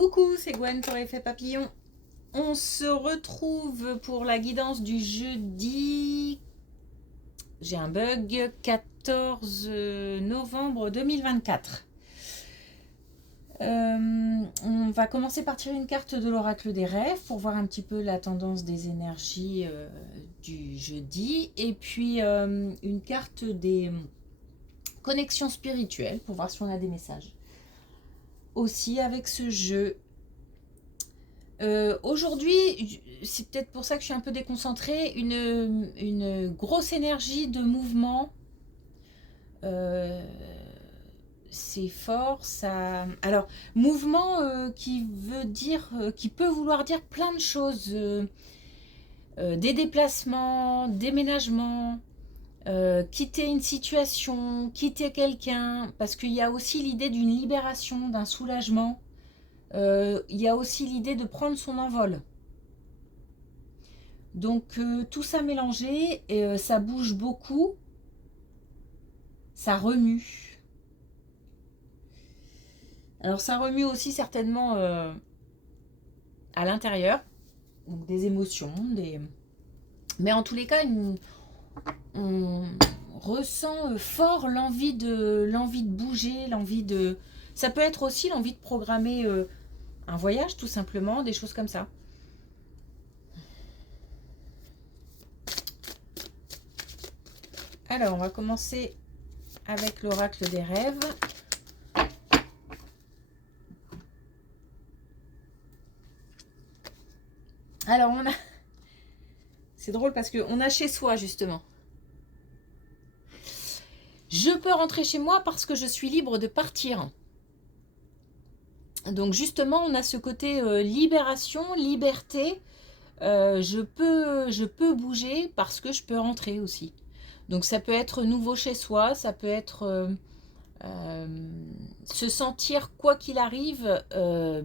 Coucou, c'est Gwen pour Effet Papillon. On se retrouve pour la guidance du jeudi. J'ai un bug, 14 novembre 2024. On va commencer par tirer une carte de l'oracle des rêves pour voir un petit peu la tendance des énergies du jeudi. Et puis une carte des connexions spirituelles pour voir si on a des messages. Aussi avec ce jeu. Aujourd'hui, c'est peut-être pour ça que je suis un peu déconcentrée, une grosse énergie de mouvement. C'est fort, ça. Alors, mouvement qui veut dire, qui peut vouloir dire plein de choses. Des déplacements, déménagements, quitter une situation, quitter quelqu'un, parce qu'il y a aussi l'idée d'une libération, d'un soulagement. Il y a aussi l'idée de prendre son envol. Donc tout ça mélangé, et ça bouge beaucoup, ça remue. Alors ça remue aussi certainement à l'intérieur, donc des émotions, mais en tous les cas, on ressent fort l'envie de bouger, l'envie de... Ça peut être aussi l'envie de programmer un voyage tout simplement, des choses comme ça. Alors on va commencer avec l'oracle des rêves. Alors on a... C'est drôle parce qu'on a chez soi justement. Je peux rentrer chez moi parce que je suis libre de partir. Donc justement, on a ce côté libération, liberté. Je peux bouger parce que je peux rentrer aussi. Donc ça peut être nouveau chez soi, ça peut être se sentir quoi qu'il arrive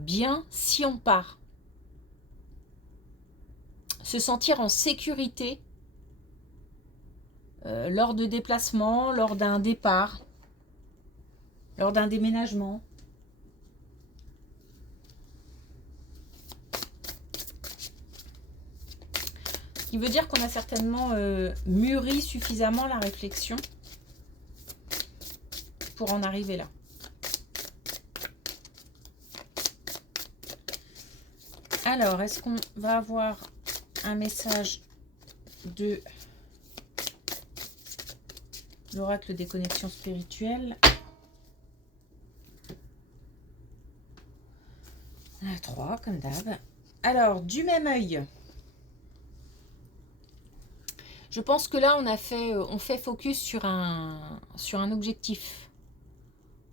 bien si on part. Se sentir en sécurité lors de déplacements, lors d'un départ, lors d'un déménagement. Ce qui veut dire qu'on a certainement mûri suffisamment la réflexion pour en arriver là. Alors, est-ce qu'on va avoir un message de l'oracle des connexions spirituelles? 3 comme d'hab. Alors, du même œil. Je pense que là, on fait focus sur un objectif.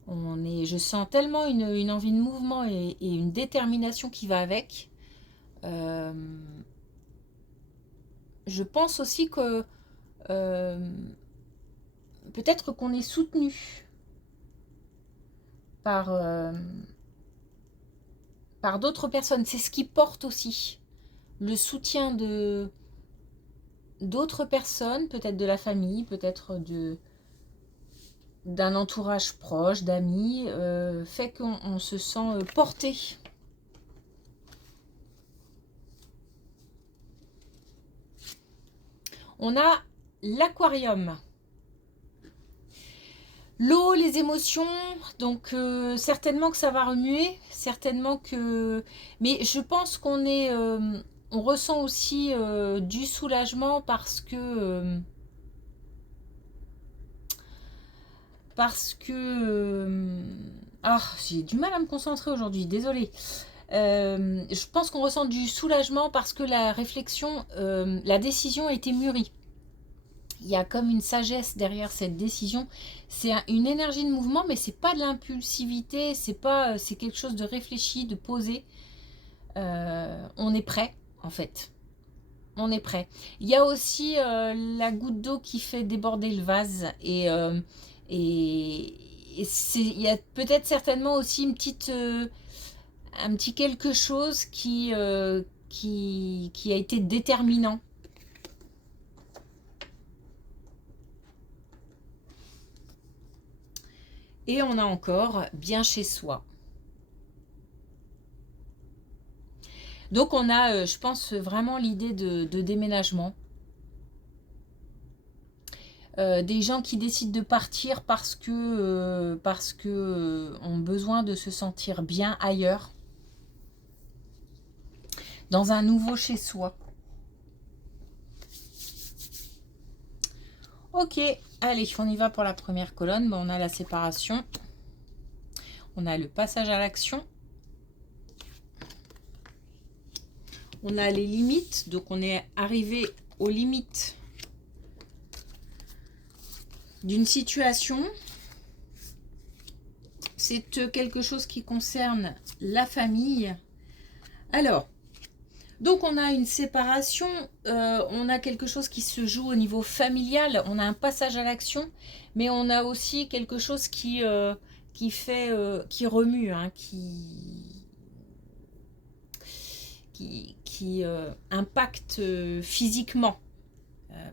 Je sens tellement une envie de mouvement et une détermination qui va avec. Je pense aussi que peut-être qu'on est soutenu par d'autres personnes. C'est ce qui porte aussi le soutien d'autres personnes, peut-être de la famille, peut-être d'un entourage proche, d'amis, fait qu'on se sent porté. On a l'aquarium. L'eau, les émotions, donc certainement que ça va remuer, certainement que... Mais je pense qu'on est... on ressent aussi du soulagement parce que... j'ai du mal à me concentrer aujourd'hui, désolée. Je pense qu'on ressent du soulagement parce que la réflexion, la décision a été mûrie. Il y a comme une sagesse derrière cette décision. C'est une énergie de mouvement, mais c'est pas de l'impulsivité, c'est quelque chose de réfléchi, de posé. On est prêt, en fait. On est prêt. Il y a aussi la goutte d'eau qui fait déborder le vase et il y a peut-être certainement aussi un petit quelque chose qui a été déterminant. Et on a encore bien chez soi. Donc on a, je pense, vraiment l'idée de déménagement. Des gens qui décident de partir parce que ont besoin de se sentir bien ailleurs, dans un nouveau chez soi. Ok, allez, on y va pour la première colonne. Bon, on a la séparation, on a le passage à l'action, on a les limites, donc on est arrivé aux limites d'une situation. C'est quelque chose qui concerne la famille. Alors, donc on a une séparation, on a quelque chose qui se joue au niveau familial, on a un passage à l'action, mais on a aussi quelque chose qui remue, hein, qui impacte physiquement,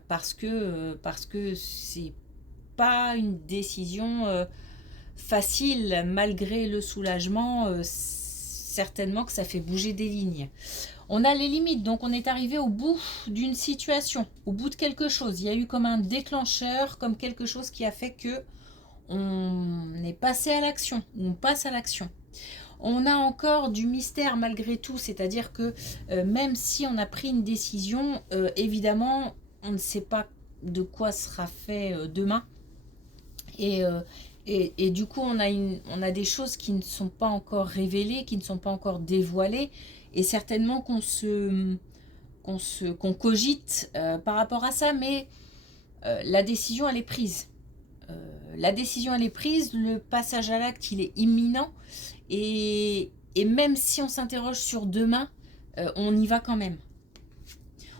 parce que c'est pas une décision facile, malgré le soulagement, certainement que ça fait bouger des lignes. On a les limites, donc on est arrivé au bout d'une situation, au bout de quelque chose. Il y a eu comme un déclencheur, comme quelque chose qui a fait que on est passé à l'action, on passe à l'action. On a encore du mystère malgré tout, c'est-à-dire que même si on a pris une décision, évidemment, on ne sait pas de quoi sera fait demain. Et du coup, on a des choses qui ne sont pas encore révélées, qui ne sont pas encore dévoilées, et certainement qu'on cogite par rapport à ça, mais la décision, elle est prise. La décision, elle est prise, le passage à l'acte, il est imminent, et même si on s'interroge sur demain, on y va quand même.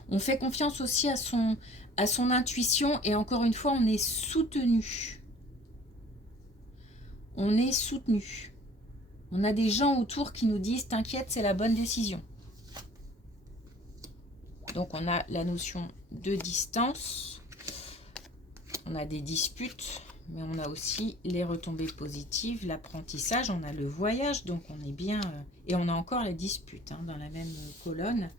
On fait confiance aussi à son intuition, et encore une fois, on est soutenu. On est soutenu. On a des gens autour qui nous disent « T'inquiète, c'est la bonne décision ». Donc on a la notion de distance. On a des disputes, mais on a aussi les retombées positives, l'apprentissage, on a le voyage, donc on est bien... et on a encore les disputes dans la même colonne.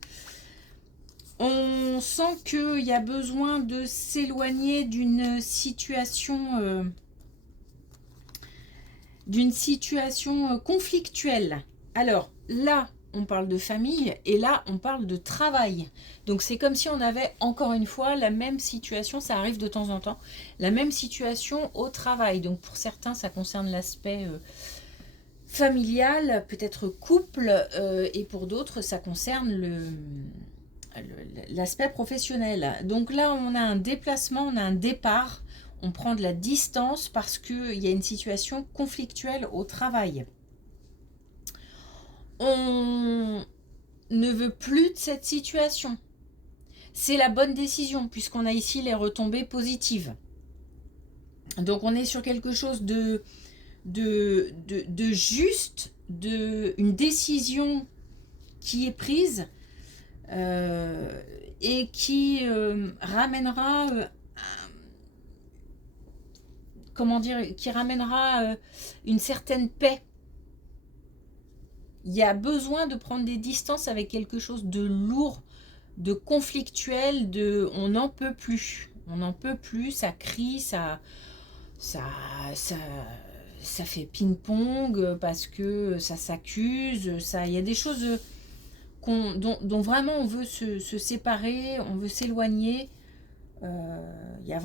On sent qu'il y a besoin de s'éloigner d'une situation conflictuelle. Alors là, on parle de famille et là, on parle de travail. Donc c'est comme si on avait encore une fois la même situation, ça arrive de temps en temps, la même situation au travail. Donc pour certains, ça concerne l'aspect familial, peut-être couple, et pour d'autres, ça concerne l'aspect professionnel. Donc là, on a un déplacement, on a un départ. On prend de la distance parce qu'il y a une situation conflictuelle au travail. On ne veut plus de cette situation. C'est la bonne décision puisqu'on a ici les retombées positives. Donc on est sur quelque chose de juste, une décision qui est prise et qui ramènera... qui ramènera une certaine paix. Il y a besoin de prendre des distances avec quelque chose de lourd, de conflictuel, on n'en peut plus. On n'en peut plus, ça crie, ça fait ping-pong parce que ça s'accuse, il y a des choses dont vraiment on veut se séparer, on veut s'éloigner. Il y a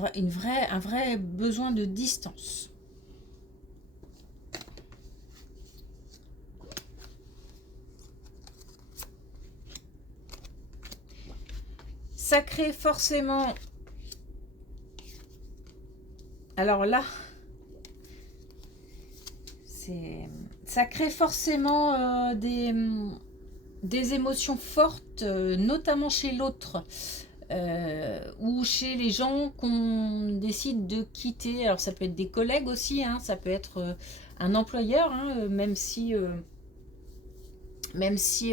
un vrai besoin de distance. Ça crée forcément... Alors là, ça crée forcément des émotions fortes, notamment chez l'autre. Ou chez les gens qu'on décide de quitter. Alors ça peut être des collègues aussi, ça peut être un employeur, même si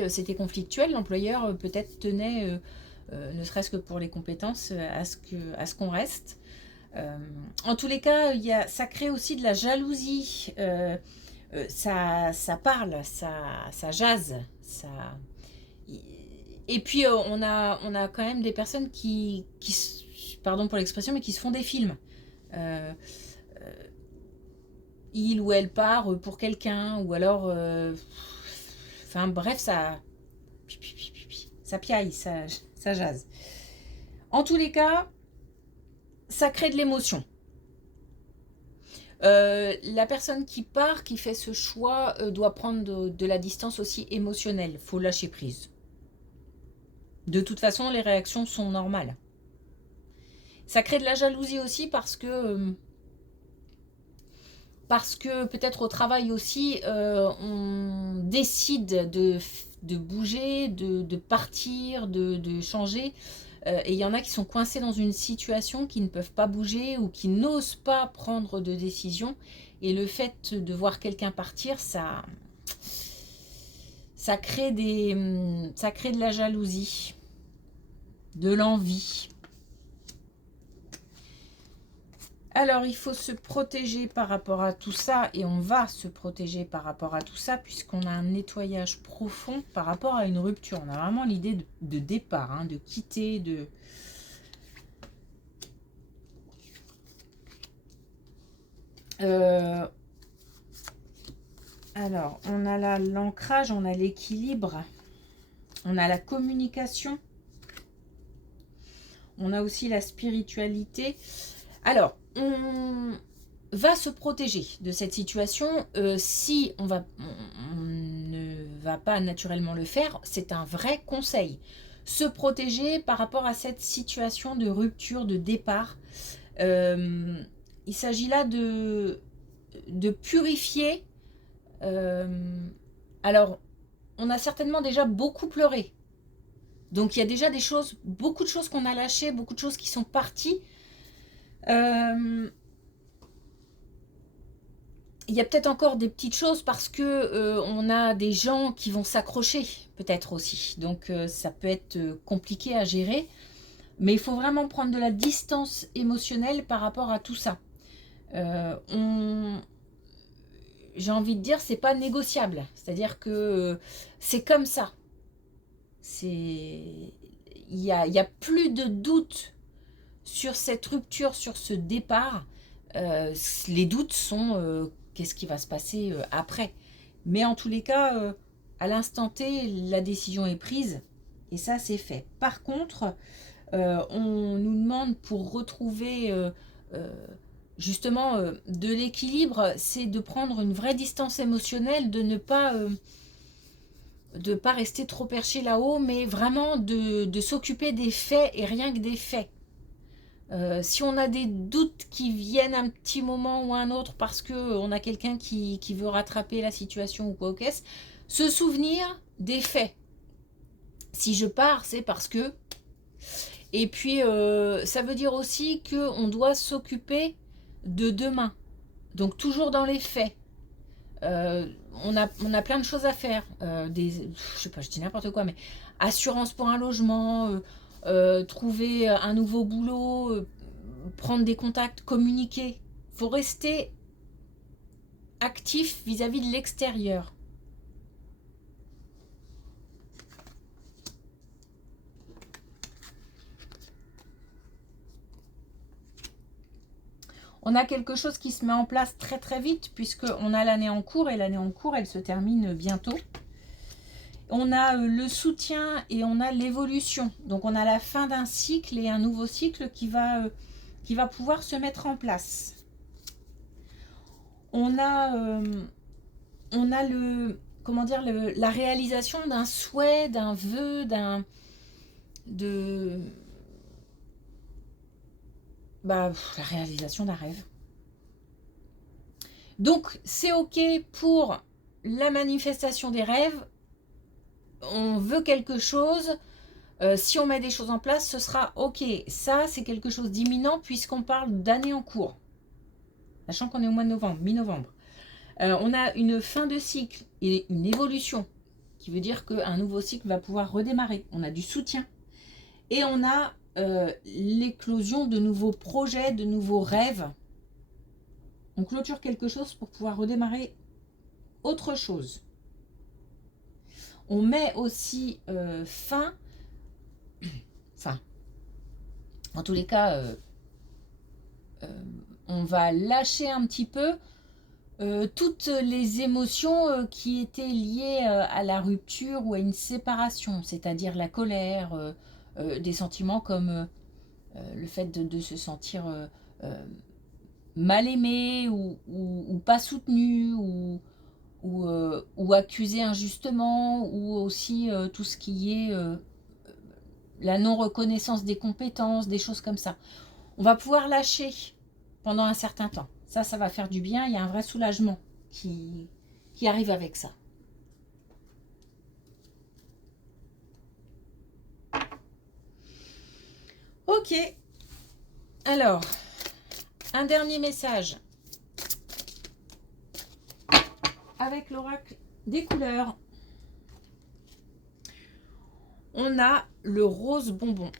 c'était conflictuel, l'employeur peut-être tenait, ne serait-ce que pour les compétences, à ce qu'on reste. En tous les cas, ça crée aussi de la jalousie, ça parle, ça jase, Et puis on a quand même des personnes pardon pour l'expression, mais qui se font des films. Euh, il ou elle part pour quelqu'un, ou alors... enfin bref, ça piaille, ça jase. En tous les cas, ça crée de l'émotion. La personne qui part, qui fait ce choix, doit prendre de la distance aussi émotionnelle. Faut lâcher prise. De toute façon, les réactions sont normales. Ça crée de la jalousie aussi parce que peut-être au travail aussi, on décide de bouger, de partir, de changer. Et il y en a qui sont coincés dans une situation, qui ne peuvent pas bouger ou qui n'osent pas prendre de décision. Et le fait de voir quelqu'un partir, ça crée de la jalousie, de l'envie. Alors, il faut se protéger par rapport à tout ça, et on va se protéger par rapport à tout ça, puisqu'on a un nettoyage profond par rapport à une rupture. On a vraiment l'idée de départ, hein, de quitter, de... Alors, on a là l'ancrage, on a l'équilibre, on a la communication, on a aussi la spiritualité. Alors, on va se protéger de cette situation. Si on ne va pas naturellement le faire, c'est un vrai conseil. Se protéger par rapport à cette situation de rupture, de départ. Il s'agit là de purifier. Alors, on a certainement déjà beaucoup pleuré. Donc, il y a déjà beaucoup de choses qu'on a lâchées, beaucoup de choses qui sont parties. Il y a peut-être encore des petites choses parce que on a des gens qui vont s'accrocher, peut-être aussi. Donc, ça peut être compliqué à gérer. Mais il faut vraiment prendre de la distance émotionnelle par rapport à tout ça. J'ai envie de dire, c'est pas négociable. C'est-à-dire que c'est comme ça. Il y a plus de doute sur cette rupture, sur ce départ. Les doutes sont qu'est-ce qui va se passer après. Mais en tous les cas, à l'instant T, la décision est prise et ça, c'est fait. Par contre, on nous demande pour retrouver justement de l'équilibre, c'est de prendre une vraie distance émotionnelle, de ne pas rester trop perché là-haut, mais vraiment de s'occuper des faits et rien que des faits. Si on a des doutes qui viennent un petit moment ou un autre parce qu'on a quelqu'un qui veut rattraper la situation ou quoi qu'est-ce, se souvenir des faits. Si je pars, c'est parce que... Et puis, ça veut dire aussi qu'on doit s'occuper de demain. Donc, toujours dans les faits. On a plein de choses à faire. Je sais pas, je dis n'importe quoi, mais assurance pour un logement, trouver un nouveau boulot, prendre des contacts, communiquer. Il faut rester actif vis-à-vis de l'extérieur. On a quelque chose qui se met en place très très vite puisqu'on a l'année en cours et l'année en cours, elle se termine bientôt. On a le soutien et on a l'évolution. Donc on a la fin d'un cycle et un nouveau cycle qui va pouvoir se mettre en place. On a la réalisation d'un souhait, d'un vœu, la réalisation d'un rêve. Donc c'est ok pour la manifestation des rêves. On veut quelque chose. Si on met des choses en place, ce sera ok. Ça, c'est quelque chose d'imminent puisqu'on parle d'année en cours. Sachant qu'on est au mois de novembre, mi-novembre. On a une fin de cycle et une évolution, qui veut dire qu'un nouveau cycle va pouvoir redémarrer. On a du soutien. Et on a l'éclosion de nouveaux projets, de nouveaux rêves. On clôture quelque chose pour pouvoir redémarrer autre chose. On met aussi fin, en tous les cas, on va lâcher un petit peu toutes les émotions qui étaient liées à la rupture ou à une séparation, c'est-à-dire la colère, des sentiments comme le fait de se sentir mal aimé ou pas soutenu ou accusé injustement, ou aussi tout ce qui est la non-reconnaissance des compétences, des choses comme ça. On va pouvoir lâcher pendant un certain temps. Ça va faire du bien. Il y a un vrai soulagement qui arrive avec ça. Ok. Alors, un dernier message avec l'oracle des couleurs. On a le rose bonbon.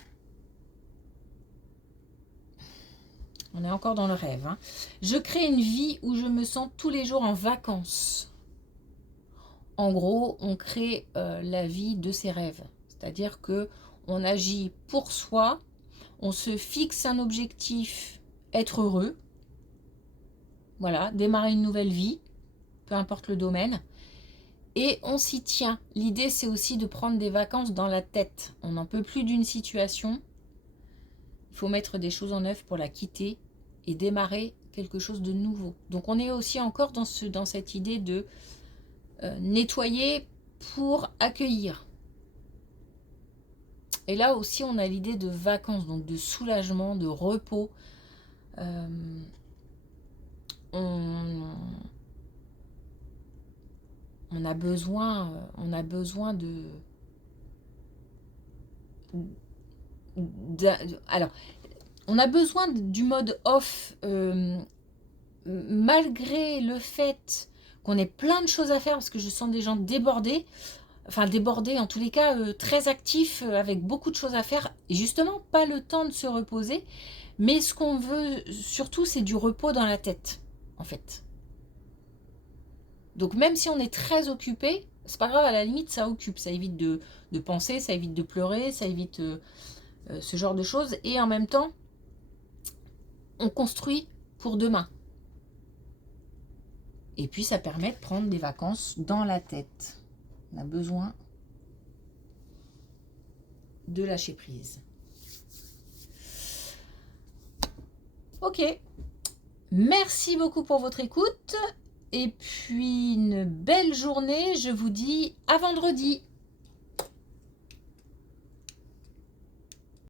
On est encore dans le rêve. Hein. Je crée une vie où je me sens tous les jours en vacances. En gros, on crée la vie de ses rêves. C'est-à-dire que on agit pour soi, on se fixe un objectif, être heureux. Voilà, démarrer une nouvelle vie, peu importe le domaine. Et on s'y tient. L'idée, c'est aussi de prendre des vacances dans la tête. On n'en peut plus d'une situation. Il faut mettre des choses en œuvre pour la quitter et démarrer quelque chose de nouveau. Donc on est aussi encore dans cette idée de nettoyer pour accueillir. Et là aussi on a l'idée de vacances, donc de soulagement, de repos. On a besoin alors, on a besoin du mode off, malgré le fait qu'on ait plein de choses à faire, parce que je sens des gens débordés, enfin débordés en tous les cas, très actifs, avec beaucoup de choses à faire, et justement pas le temps de se reposer, mais ce qu'on veut surtout, c'est du repos dans la tête, en fait. Donc même si on est très occupé, c'est pas grave, à la limite ça occupe, ça évite de penser, ça évite de pleurer, ça évite ce genre de choses, et en même temps on construit pour demain. Et puis ça permet de prendre des vacances dans la tête. On a besoin de lâcher prise. Ok. Merci beaucoup pour votre écoute. Et puis une belle journée. Je vous dis à vendredi.